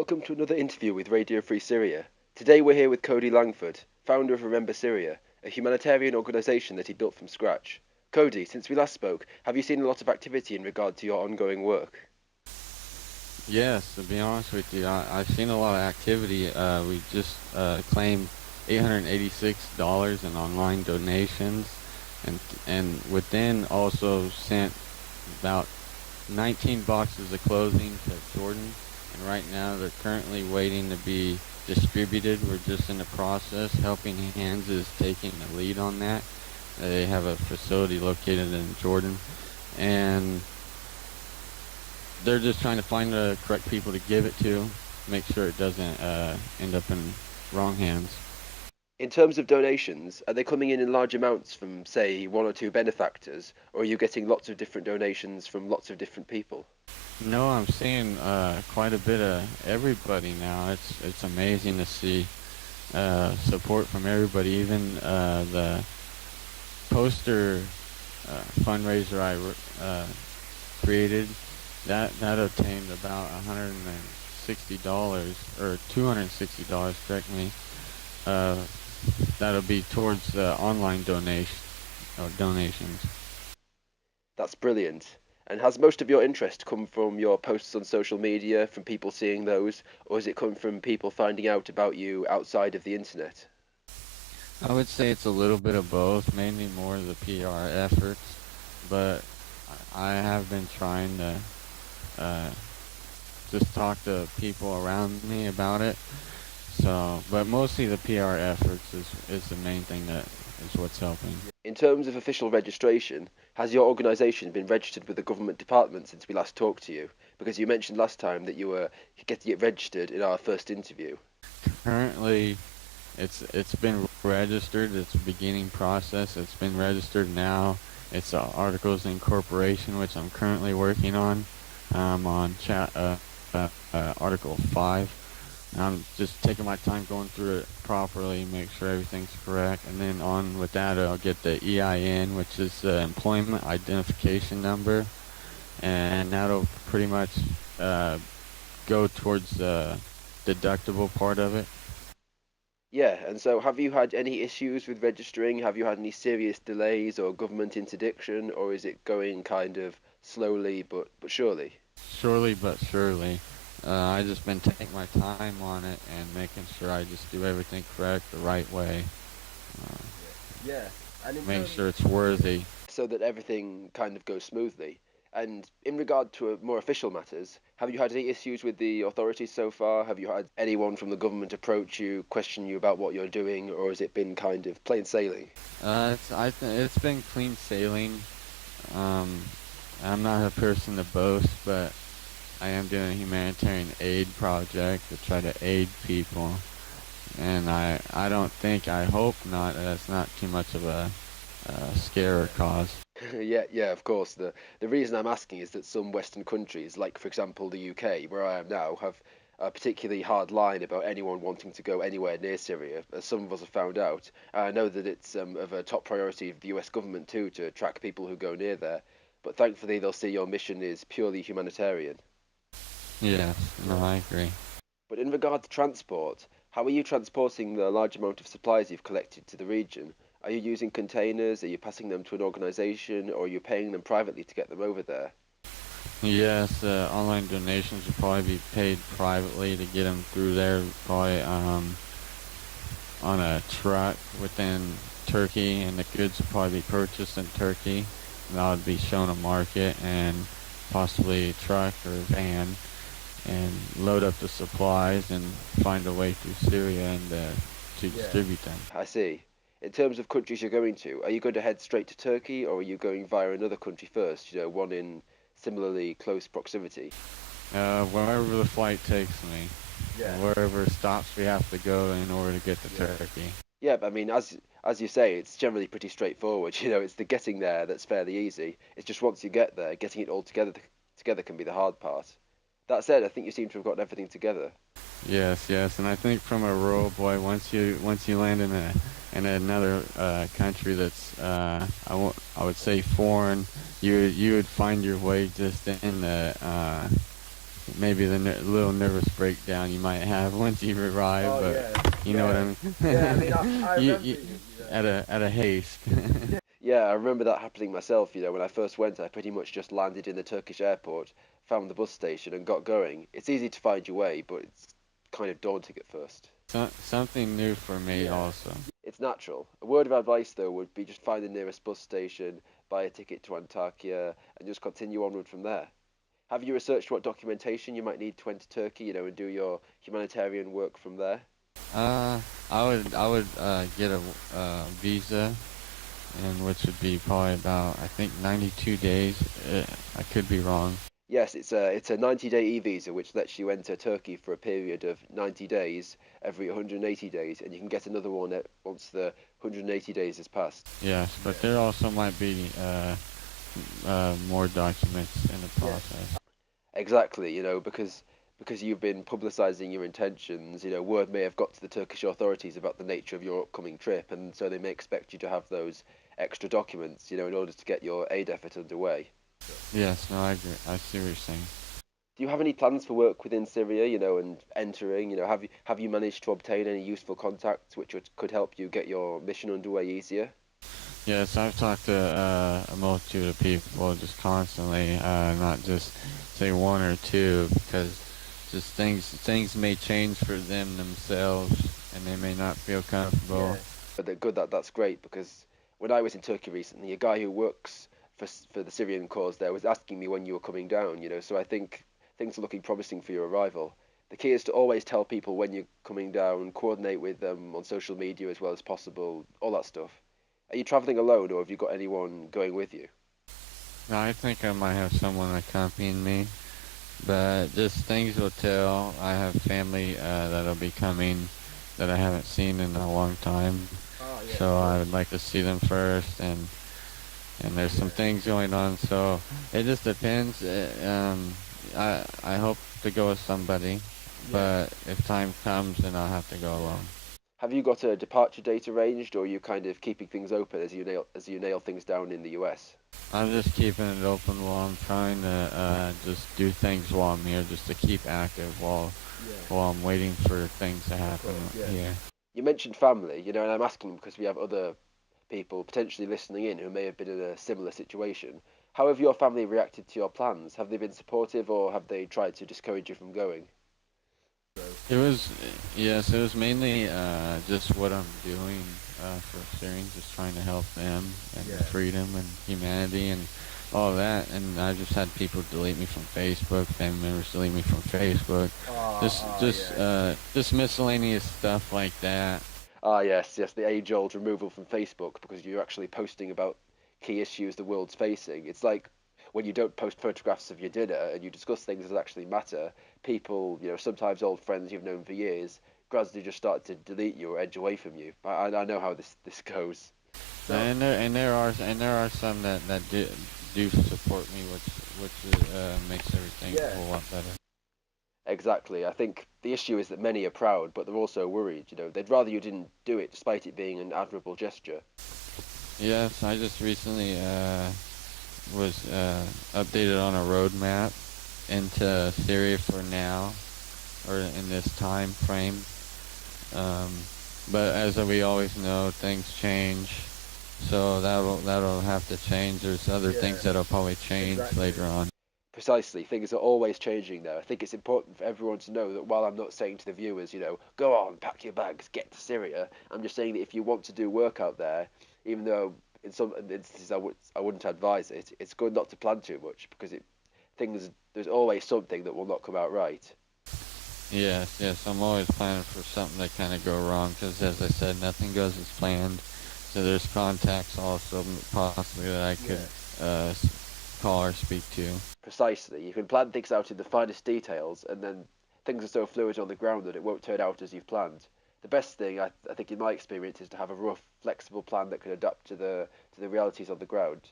Welcome to another interview with Radio Free Syria. Today we're here with Cody Langford, founder of Remember Syria, a humanitarian organisation that he built from scratch. Cody, since we last spoke, have you seen a lot of activity in regard to your ongoing work? Yes, to be honest with you, I've seen a lot of activity. We just claimed $886 in online donations, and within also sent about 19 boxes of clothing to Jordan, and right now they're currently waiting to be distributed. We're just in the process. Helping Hands is taking the lead on that. They have a facility located in Jordan, and they're just trying to find the correct people to give it to, make sure it doesn't end up in wrong hands. In terms of donations, are they coming in large amounts from, say, one or two benefactors, or are you getting lots of different donations from lots of different people? No, I'm seeing quite a bit of everybody now. It's amazing to see support from everybody. Even the poster fundraiser I created, that obtained about $160 or $260, correct me. Uh, that'll be towards the online donation or donations. That's brilliant. And has most of your interest come from your posts on social media, from people seeing those, or has it come from people finding out about you outside of the internet? I would say it's a little bit of both, mainly more of the PR efforts, but I have been trying to uh, just talk to people around me about it. So, but mostly the PR efforts is the main thing that is what's helping. In terms of official registration, has your organisation been registered with the government department since we last talked to you? Because you mentioned last time that you were getting it registered in our first interview. Currently, it's been registered. It's a beginning process. It's been registered now. It's articles of incorporation, which I'm currently working on. I'm on Article 5. I'm just taking my time going through it properly, make sure everything's correct, and then on with that I'll get the EIN, which is the Employment Identification Number, and that'll pretty much uh, go towards the deductible part of it. Yeah, and so have you had any issues with registering? Have you had any serious delays or government interdiction, or is it going kind of slowly but surely? Surely but surely. I just been taking my time on it and making sure I just do everything correct the right way, uh, Yeah, and in make terms sure it's worthy. so that everything kind of goes smoothly. And in regard to more official matters, have you had any issues with the authorities so far? Have you had anyone from the government approach you, question you about what you're doing, or has it been kind of plain sailing? It's been clean sailing. Um, I'm not a person to boast, but I am doing a humanitarian aid project to try to aid people, and I don't think, I hope not, that's not too much of a scare or cause. Yeah, of course. The reason I'm asking is that some Western countries, like for example the UK, where I am now, have a particularly hard line about anyone wanting to go anywhere near Syria, as some of us have found out. I know that it's of a top priority of the US government too to track people who go near there, but thankfully they'll see your mission is purely humanitarian. Yes, no, I agree. But in regard to transport, how are you transporting the large amount of supplies you've collected to the region? Are you using containers? Are you passing them to an organisation, or are you paying them privately to get them over there? Yes, online donations will probably be paid privately to get them through there, probably on a truck within Turkey, and the goods will probably be purchased in Turkey. And that would be shown a market and possibly a truck or a van, and load up the supplies and find a way through Syria and to Yeah. distribute them. I see. In terms of countries you're going to, are you going to head straight to Turkey, or are you going via another country first? One in similarly close proximity. Wherever the flight takes me, Yeah. wherever stops we have to go in order to get to Yeah. Turkey. Yeah, but I mean, as you say, it's generally pretty straightforward. It's the getting there that's fairly easy. It's just once you get there, getting it all together can be the hard part. That said, I think you seem to have gotten everything together. Yes, yes, and I think from a rural boy, once you land in another country that's I would say foreign, you would find your way just in the maybe the little nervous breakdown you might have once you arrive, Oh but yeah, you know what yeah, I mean. yeah. I mean, I remember You you. at a haste. Yeah, I remember that happening myself. When I first went, I pretty much just landed in the Turkish airport, found the bus station, and got going. It's easy to find your way, but it's kind of daunting at first. Something new for me Yeah, also. it's natural. A word of advice, though, would be just find the nearest bus station, buy a ticket to Antakya, and just continue onward from there. Have you researched what documentation you might need to enter Turkey, and do your humanitarian work from there? Uh, I would get a visa, and which would be probably about I think 92 days. I could be wrong. Yes, it's a 90-day e-visa which lets you enter Turkey for a period of 90 days every 180 days, and you can get another one once the 180 days has passed. Yes, but there also might be more documents in the Yeah. process. Exactly, because you've been publicizing your intentions, word may have got to the Turkish authorities about the nature of your upcoming trip, and so they may expect you to have those extra documents, in order to get your aid effort underway. Yes, no, I agree. I see what you're saying. Do you have any plans for work within Syria, and entering, have you managed to obtain any useful contacts which could help you get your mission underway easier? Yes, I've talked to a multitude of people just constantly, not just say one or two, because just things may change for them themselves, and they may not feel Yeah. comfortable. But that's great because when I was in Turkey recently, a guy who works for the Syrian cause there was asking me when you were coming down, so I think things are looking promising for your arrival. The key is to always tell people when you're coming down, coordinate with them on social media as well as possible, all that stuff. Are you traveling alone or have you got anyone going with you? Now, I think I might have someone accompanying me, but just things will tell. I have family that'll be coming that I haven't seen in a long time, Oh yeah, so I sure. would like to see them first, and there's some Yeah. things going on, so it just depends. I hope to go with somebody, Yeah. but if time comes, then I'll have to go Yeah. alone. Have you got a departure date arranged, or are you kind of keeping things open as you nail things down in the US? I'm just keeping it open while I'm trying to just do things while I'm here, just to keep active Yeah, while I'm waiting for things to of happen course, yeah. here. You mentioned family, and I'm asking because we have other people potentially listening in who may have been in a similar situation. How have your family reacted to your plans? Have they been supportive, or have they tried to discourage you from going? It was yes, it was mainly just what I'm doing for Syrians, just trying to help them and Yeah. the freedom and humanity and all that. And I just had people delete me from Facebook, family members delete me from Facebook, just miscellaneous stuff like that. Ah, yes, yes, the age-old removal from Facebook because you're actually posting about key issues the world's facing. It's like when you don't post photographs of your dinner and you discuss things that actually matter, people, sometimes old friends you've known for years, gradually just start to delete you or edge away from you. I know how this goes. So, And there are some that do support me, which makes everything yeah. a whole lot better. Exactly. I think the issue is that many are proud, but they're also worried. They'd rather you didn't do it, despite it being an admirable gesture. Yes, I just recently was updated on a roadmap into Syria for now, or in this time frame. Um, but as we always know, things change, so that'll have to change. There's other Yeah, things that'll probably change exactly. later on. Precisely. Things are always changing now. I think it's important for everyone to know that while I'm not saying to the viewers, go on, pack your bags, get to Syria, I'm just saying that if you want to do work out there, even though in some instances I wouldn't advise it, it's good not to plan too much because there's always something that will not come out right. Yes, yes, I'm always planning for something to kind of go wrong, because as I said, nothing goes as planned. So there's contacts also possibly that I could Yeah. call or speak to. Precisely. You can plan things out in the finest details, and then things are so fluid on the ground that it won't turn out as you've planned. The best thing, I think, in my experience, is to have a rough, flexible plan that can adapt to the realities on the ground.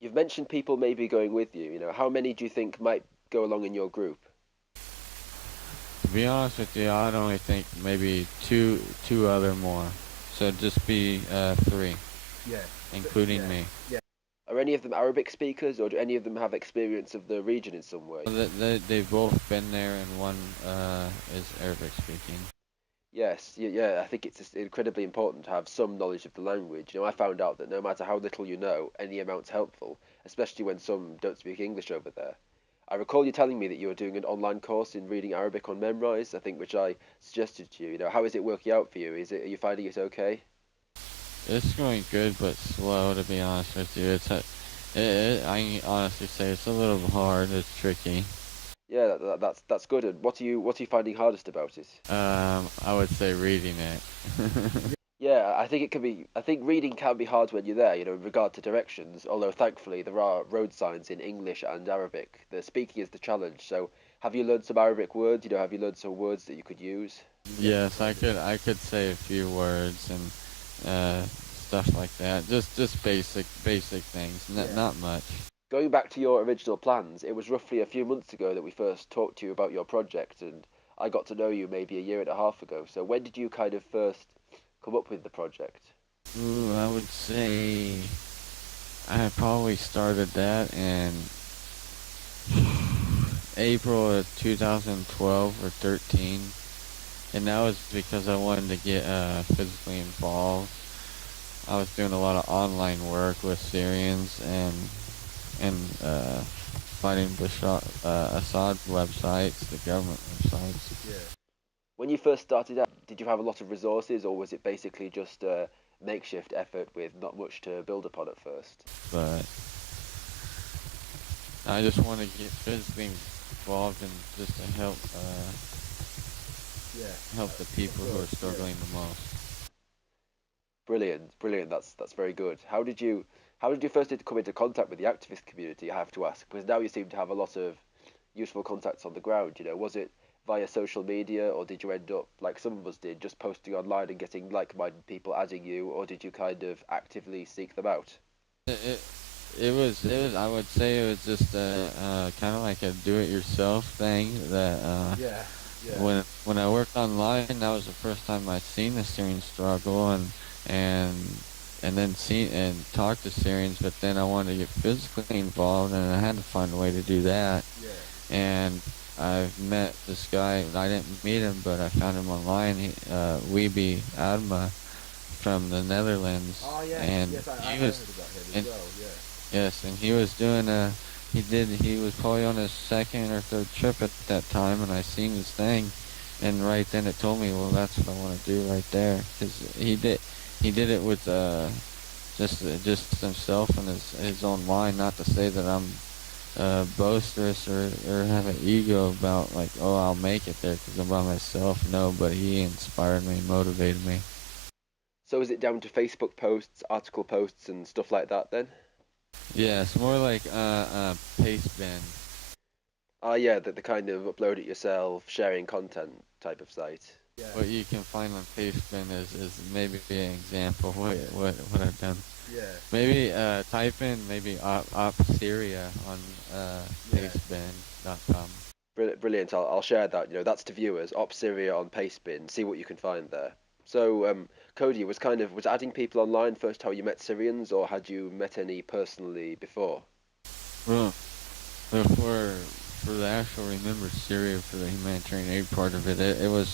You've mentioned people maybe going with you. How many do you think might go along in your group? To be honest with you, I'd only think maybe two other more. So just be three, Yeah. including Yeah. me. Yeah. Are any of them Arabic speakers, or do any of them have experience of the region in some way? They've both been there, and one is Arabic speaking. Yes, yeah, I think it's just incredibly important to have some knowledge of the language. I found out that no matter how little you know, any amount's helpful, especially when some don't speak English over there. I recall you telling me that you were doing an online course in reading Arabic on Memrise, I think, which I suggested to you. How is it working out for you? Are you finding it okay? It's going good, but slow, to be honest with you. I can honestly say it's a little hard. It's tricky. Yeah, that's good. And what are you finding hardest about it? I would say reading it. Yeah, I think reading can be hard when you're there, in regard to directions, although thankfully there are road signs in English and Arabic. The speaking is the challenge. So, have you learned some Arabic words? Have you learned some words that you could use? Yes, I could say a few words and stuff like that. Just basic things. Not much. Going back to your original plans, it was roughly a few months ago that we first talked to you about your project, and I got to know you maybe a year and a half ago. So, when did you kind of first come up with the project? Ooh, I would say I probably started that in April of 2012 or 13, and that was because I wanted to get physically involved. I was doing a lot of online work with Syrians and fighting Assad websites, the government websites. When you first started out, did you have a lot of resources, or was it basically just a makeshift effort with not much to build upon at first? But I just want to get physically involved and just to help the people who are struggling the most. Brilliant, brilliant. That's very good. How did you first come into contact with the activist community? I have to ask, because now you seem to have a lot of useful contacts on the ground. Was it via social media, or did you end up like some of us did, just posting online and getting like-minded people adding you, or did you kind of actively seek them out? It, it, it was I would say it was just kind of like a do-it-yourself thing that when I worked online, that was the first time I'd seen the Syrian struggle and and then see and talk to Syrians, but then I wanted to get physically involved, and I had to find a way to do that. And I've met this guy. I didn't meet him, but I found him online. Weeby Adma from the Netherlands, and he was and yes, and he was doing he was probably on his second or third trip at that time, and I seen his thing, and right then it told me, well, that's what I want to do right there, because he did it with just himself and his own mind. Not to say that I'm boisterous or have an ego about like, oh, I'll make it there because I'm by myself. No, but he inspired me, motivated me. So is it down to Facebook posts, article posts, and stuff like that then? Yeah, it's more like paste bin. Ah, yeah, the kind of upload it yourself, sharing content type of site. What you can find on Pastebin is maybe an example of what I've done. Maybe type in maybe op Syria on pastebin.com. Brilliant. I'll share that. That's to viewers. Op Syria on Pastebin. See what you can find there. So, Cody, was adding people online first how you met Syrians, or had you met any personally before? Well, for the actual Remember Syria, for the humanitarian aid part of it, it was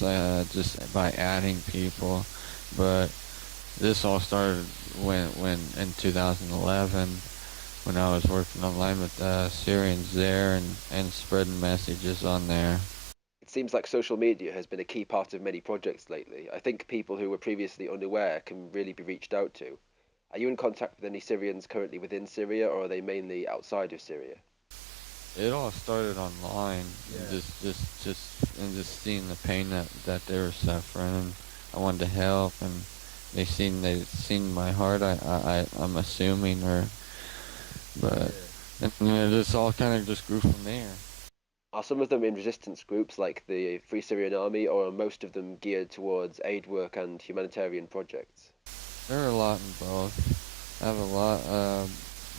just by adding people. But this all started when in 2011, when I was working online with Syrians there and spreading messages on there. It seems like social media has been a key part of many projects lately. I think people who were previously unaware can really be reached out to. Are you in contact with any Syrians currently within Syria, or are they mainly outside of Syria? It all started online, and just seeing the pain that they were suffering. I wanted to help, and they seen my heart. I'm assuming, but and, this all kind of just grew from there. Are some of them in resistance groups like the Free Syrian Army, or are most of them geared towards aid work and humanitarian projects? There are a lot in both. I have a lot,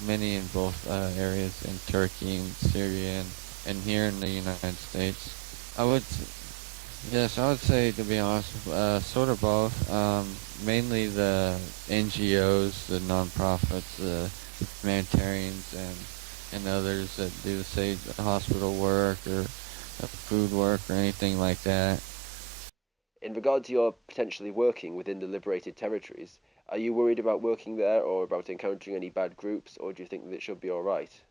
many in both areas, in Turkey and Syria and here in the United States. I would, yes, I would say, to be honest, sort of both. Mainly the NGOs, the nonprofits, the humanitarians and others that do, say, hospital work or food work or anything like that. In regard to your potentially working within the liberated territories, are you worried about working there or about encountering any bad groups, or do you think that it should be all right?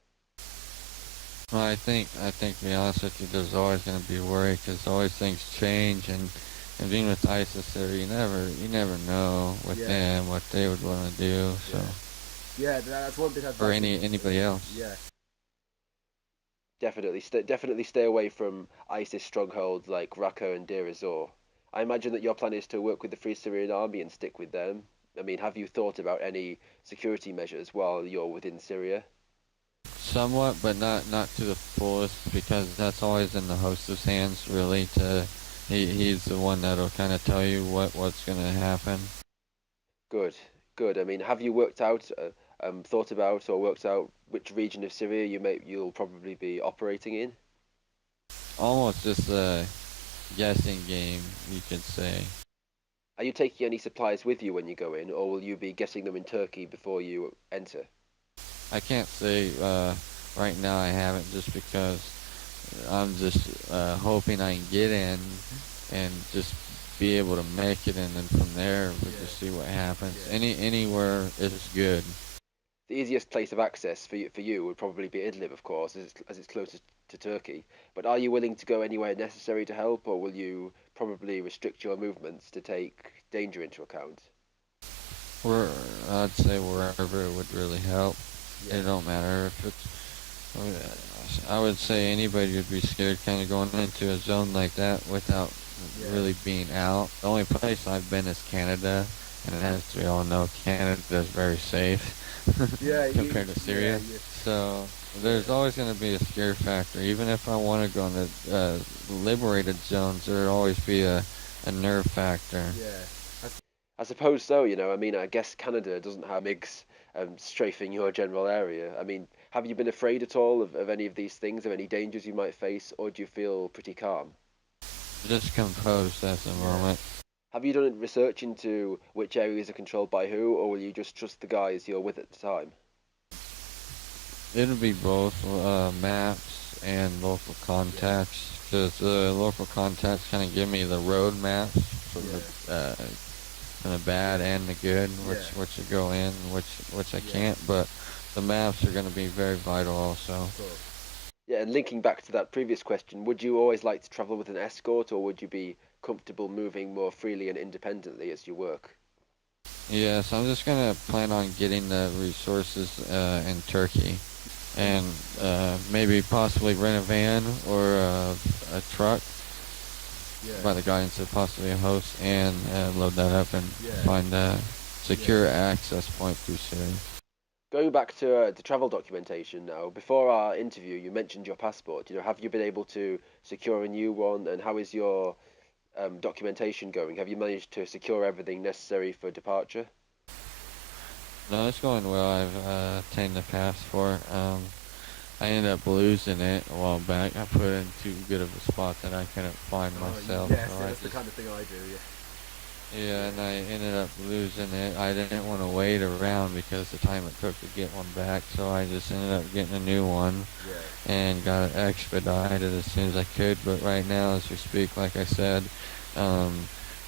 Well, I think to be honest with you, there's always going to be worry because always things change, and being with ISIS there, you never know with Yeah, them what they would want to do. So, yeah, yeah. That's one thing or that's anybody else. yeah. Definitely stay away from ISIS strongholds like Raqqa and Deir ez-Zor. I imagine that your plan is to work with the Free Syrian Army and stick with them. I mean, have you thought about any security measures while you're within Syria? Somewhat, but not to the fullest because that's always in the host's hands. Really, he's the one that'll kind of tell you what's going to happen. Good, good. I mean, have you worked out, thought about, or worked out which region of Syria you'll probably be operating in? Almost just a guessing game, you could say. Are you taking any supplies with you when you go in, or will you be getting them in Turkey before you enter? I can't say right now I haven't just because I'm just hoping I can get in and just be able to make it, and then from there we'll Yeah, just see what happens. yeah. Anywhere is good. The easiest place of access for you would probably be Idlib, of course, as it's closest to Turkey. But are you willing to go anywhere necessary to help, or will you probably restrict your movements to take danger into account? Where I'd say wherever it would really help. Yeah, It don't matter if it's. I would say anybody would be scared kind of going into a zone like that without yeah, really being out. The only place I've been is Canada, and as we all know, Canada is very safe yeah. compared to Yeah, Syria. So there's yeah, always going to be a scare factor. Even if I want to go into liberated zones, there'd always be a nerve factor. yeah. I suppose so, I mean, I guess Canada doesn't have MiGs strafing your general area. I mean, have you been afraid at all of any of these things, of any dangers you might face, or do you feel pretty calm? Just composed at the Yeah. moment. Have you done any research into which areas are controlled by who, or will you just trust the guys you're with at the time? It'll be both maps and local Yeah, contacts, because the local contacts kind of give me the road maps yeah, from the bad and the good, yeah, which to go in, which I yeah. can't. But the maps are going to be very vital also. Of course. Yeah, and linking back to that previous question, would you always like to travel with an escort, or would you be comfortable moving more freely and independently as you work? Yes, I'm just going to plan on getting the resources in Turkey, and maybe possibly rent a van or a truck Yeah, by the guidance of possibly a host, and load that up and yeah, find a yeah, secure access point through Syria. Going back to the travel documentation now, before our interview, you mentioned your passport. Have you been able to secure a new one, and how is your documentation going? Have you managed to secure everything necessary for departure? No, it's going well. I've obtained the passport. I ended up losing it a while back. I put it in too good of a spot that I couldn't find Oh, myself, yeah. so See, I that's the just kind of thing I do. yeah, Yeah, and I ended up losing it. I didn't want to wait around because the time it took to get one back, so I just ended up getting a new one yeah, and got it expedited as soon as I could. But right now, as we speak, like I said, um,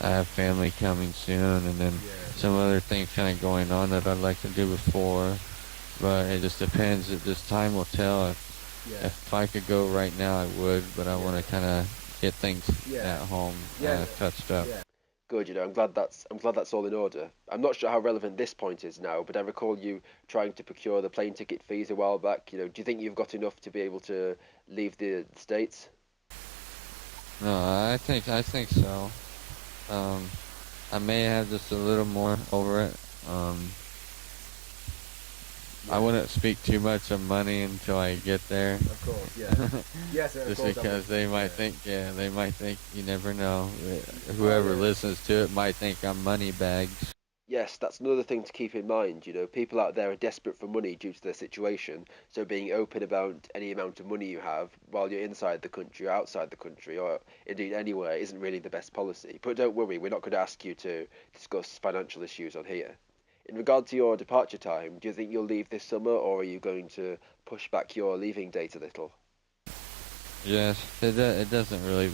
I have family coming soon, and then yeah, some other things kind of going on that I'd like to do before. But it just depends. It just time will tell. yeah, If I could go right now, I would. But I want yeah, to kind of get things yeah, at home yeah, touched up. yeah. Good, I'm glad that's all in order. I'm not sure how relevant this point is now, but I recall you trying to procure the plane ticket fees a while back. Do you think you've got enough to be able to leave the States? No, I think so. Um, I may have just a little more over it. Um, I Yeah, wouldn't speak too much of money until I get there. of course, yeah. Yes, of Just course, that would, because they might yeah. think, yeah, they might think, you never know. Oh, Whoever yeah, listens to it might think I'm money bags. Yes, that's another thing to keep in mind. People out there are desperate for money due to their situation, so being open about any amount of money you have while you're inside the country or outside the country, or indeed anywhere, isn't really the best policy. But don't worry, we're not going to ask you to discuss financial issues on here. In regard to your departure time, do you think you'll leave this summer, or are you going to push back your leaving date a little? Yes, it doesn't really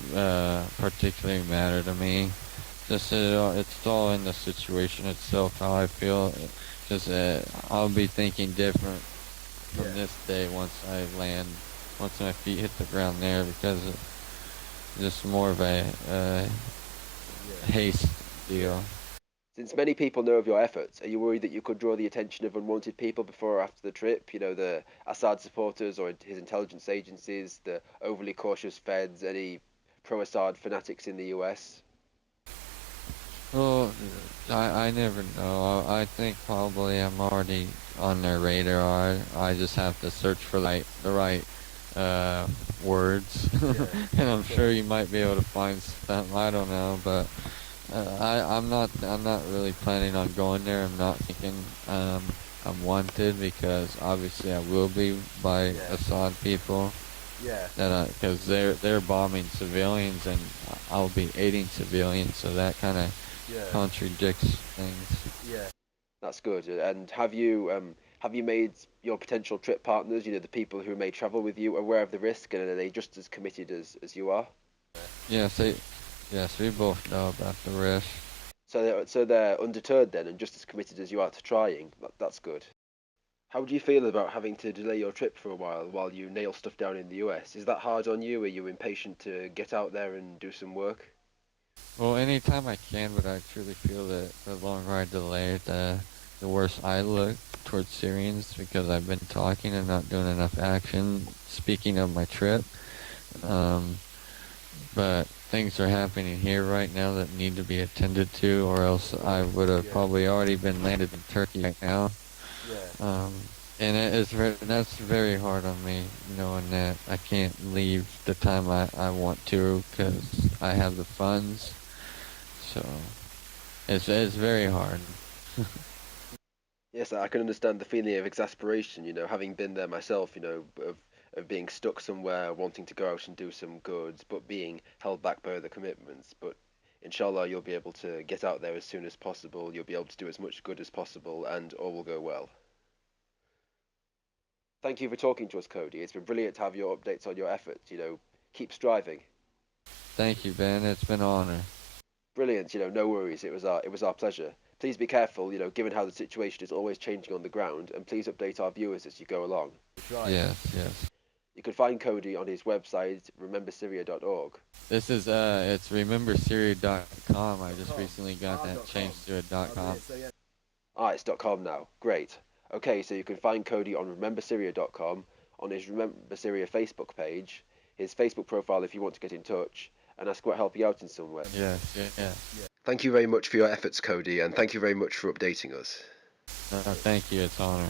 particularly matter to me. Just it's all in the situation itself, how I feel. Just I'll be thinking different from this day once I land, once my feet hit the ground there, because it's just more of a haste deal. Since many people know of your efforts, are you worried that you could draw the attention of unwanted people before or after the trip? You know, the Assad supporters or his intelligence agencies, the overly cautious feds, any pro-Assad fanatics in the US? Well, I never know. I think probably I'm already on their radar. I just have to search for the right words, and I'm sure you might be able to find some. I don't know, but I'm not really planning on going there. I'm not thinking I'm wanted, because obviously I will be by Assad people. Because they're bombing civilians, and I'll be aiding civilians, so that kind of contradicts things. That's good. And have you made your potential trip partners, you know, the people who may travel with you, aware of the risk, and are they just as committed as you are? Yes, yes, we both know about the risk. So they're undeterred then, and just as committed as you are to trying. That's good. How do you feel about having to delay your trip for a while you nail stuff down in the US? Is that hard on you? Are you impatient to get out there and do some work? Well, anytime I can, but I truly feel that the longer I delay it, the worse I look towards Syrians, because I've been talking and not doing enough action. Speaking of my trip, um, but things are happening here right now that need to be attended to, or else I would have probably already been landed in Turkey right now. Um, and that's very hard on me, knowing that I can't leave the time I want to, because I have the funds. So it's very hard. Yes, I can understand the feeling of exasperation, you know, having been there myself, you know, of being stuck somewhere, wanting to go out and do some good, but being held back by other commitments. But inshallah, you'll be able to get out there as soon as possible. You'll be able to do as much good as possible, and all will go well. Thank you for talking to us, Cody. It's been brilliant to have your updates on your efforts. You know, keep striving. Thank you, Ben. It's been an honor. Brilliant. You know, no worries. It was our pleasure. Please be careful. You know, given how the situation is always changing on the ground, and please update our viewers as you go along. Yes, yes. You can find Cody on his website, remembersyria.org. This is it's remembersyria.com. I just recently got that changed to a .com. Ah, it's .com now. Great. Okay, so you can find Cody on remembersyria.com, on his Remember Syria Facebook page, his Facebook profile if you want to get in touch, and ask what help you out in some way. Yes, yeah. Thank you very much for your efforts, Cody, and thank you very much for updating us. Thank you. It's an honor.